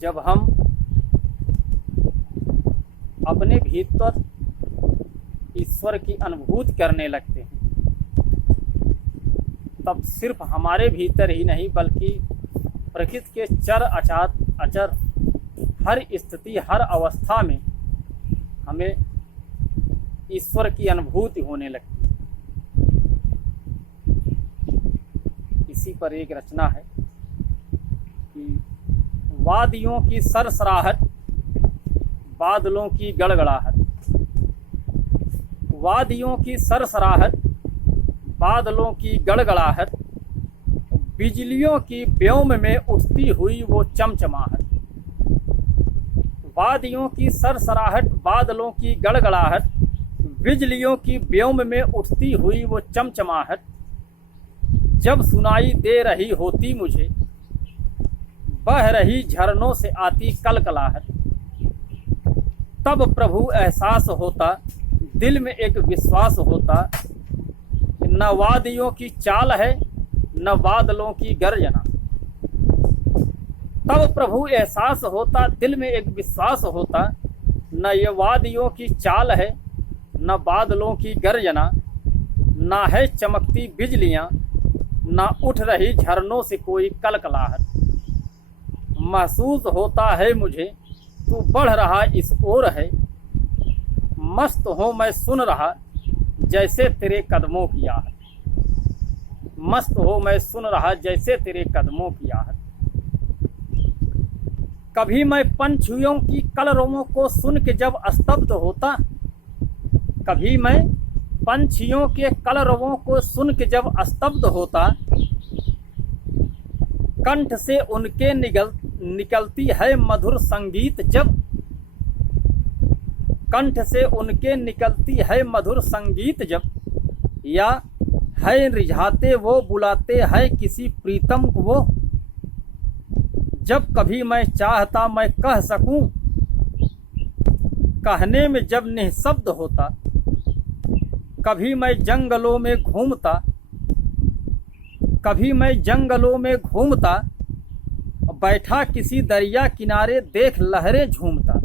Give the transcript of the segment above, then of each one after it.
जब हम अपने भीतर ईश्वर की अनुभूति करने लगते हैं, तब सिर्फ हमारे भीतर ही नहीं बल्कि प्रकृति के चर अचर हर स्थिति हर अवस्था में हमें ईश्वर की अनुभूति होने लगती है। इसी पर एक रचना है कि वादियों की सरसराहट, बादलों की गड़गड़ाहट, वादियों की सरसराहट, बादलों की गड़गड़ाहट, बिजलियों की व्योम में उठती हुई वो चमचमाहट। वादियों की सरसराहट, बादलों की गड़गड़ाहट, बिजलियों की व्योम में उठती हुई वो चमचमाहट, जब सुनाई दे रही होती मुझे, बह रही झरनों से आती कलकलाहट, तब प्रभु एहसास होता, दिल में एक विश्वास होता, न वादियों की चाल है न बादलों की गर्जना। तब प्रभु एहसास होता, दिल में एक विश्वास होता, न ये वादियों की चाल है न बादलों की गर्जना, ना है चमकती बिजलियां, ना उठ रही झरनों से कोई कलकलाहट। महसूस होता है मुझे तू बढ़ रहा इस ओर है, मस्त हो मैं सुन रहा जैसे तेरे कदमों की आहट। मस्त हो मैं सुन रहा जैसे तेरे कदमों की आहट। कभी मैं पंछियों की कलरवों को सुन के जब स्तब्ध होता, कभी मैं पंछियों के कलरवों को सुन के जब स्तब्ध होता, कंठ से उनके निकलती है मधुर संगीत जब, कंठ से उनके निकलती है मधुर संगीत जब, या है रिझाते वो बुलाते हैं किसी प्रीतम को वो, जब कभी मैं चाहता मैं कह सकूं, कहने में जब निःशब्द होता, कभी मैं जंगलों में घूमता, कभी मैं जंगलों में घूमता, बैठा किसी दरिया किनारे देख लहरें झूमता।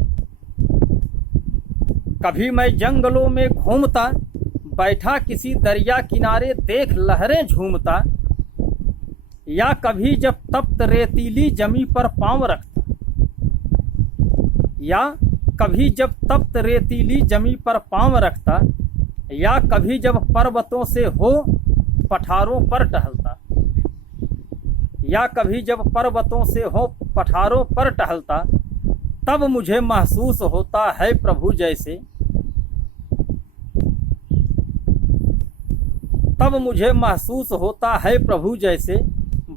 कभी मैं जंगलों में घूमता, बैठा किसी दरिया किनारे देख लहरें झूमता, या कभी जब तप्त रेतीली जमी पर पांव रखता, या कभी जब तप्त रेतीली जमी पर पांव रखता, या कभी जब पर्वतों से हो पठारों पर टहलता, या कभी जब पर्वतों से हो पठारों पर टहलता, तब मुझे महसूस होता है प्रभु जैसे, तब मुझे महसूस होता है प्रभु जैसे,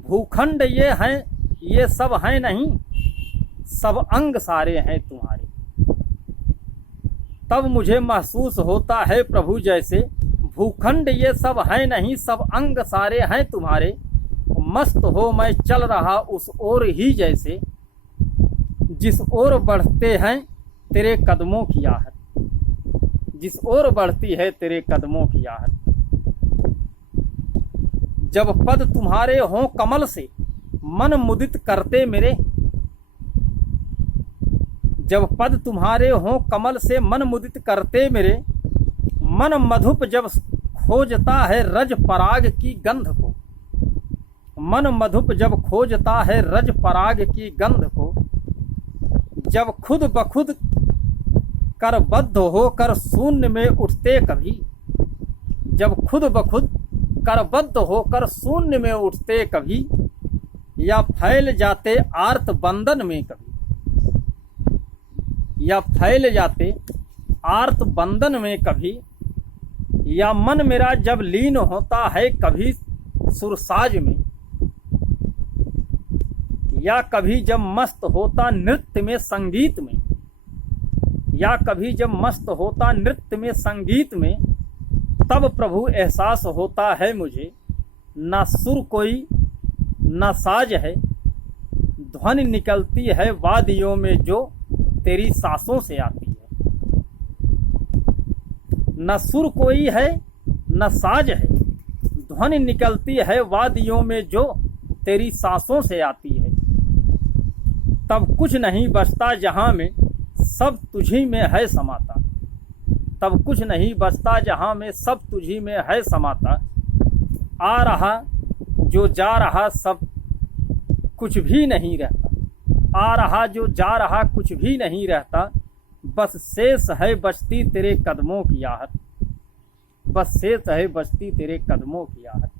भूखंड ये हैं ये सब हैं नहीं, सब अंग सारे हैं तुम्हारे। तब मुझे महसूस होता है प्रभु जैसे, भूखंड ये सब हैं नहीं, सब अंग सारे हैं तुम्हारे। मस्त हो मैं चल रहा उस ओर ही जैसे, जिस ओर बढ़ते हैं तेरे कदमों की आहट, जिस ओर बढ़ती है तेरे कदमों की आहट। जब पद तुम्हारे हों कमल से मन मुदित करते मेरे, जब पद तुम्हारे हों कमल से मन मुदित करते मेरे, मन मधुप जब खोजता है रज पराग की गंध को, मन मधुप जब खोजता है रज पराग की गंध को, जब खुद बखुद करबद्ध होकर शून्य में उठते कभी, जब खुद बखुद करबद्ध होकर शून्य में उठते कभी, या फैल जाते आर्त बंधन में कभी, या फैल जाते आर्त बंधन में कभी, या मन मेरा जब लीन होता है कभी सुरसाज में, या कभी जब मस्त होता नृत्य में संगीत में, या कभी जब मस्त होता नृत्य में संगीत में, तब प्रभु एहसास होता है मुझे, ना सुर कोई ना साज है, ध्वनि निकलती है वादियों में जो तेरी सांसों से आती है। न सुर कोई है न साज है, ध्वनि निकलती है वादियों में जो तेरी सांसों से आती है। तब कुछ नहीं बचता जहाँ में सब तुझी में है समाता। तब कुछ नहीं बचता जहाँ में सब तुझी में है समाता। आ रहा जो जा रहा सब कुछ भी नहीं रहता। आ रहा जो जा रहा कुछ भी नहीं रहता। बस शेष है बचती तेरे कदमों की आहट। बस शेष है बचती तेरे कदमों की आहट।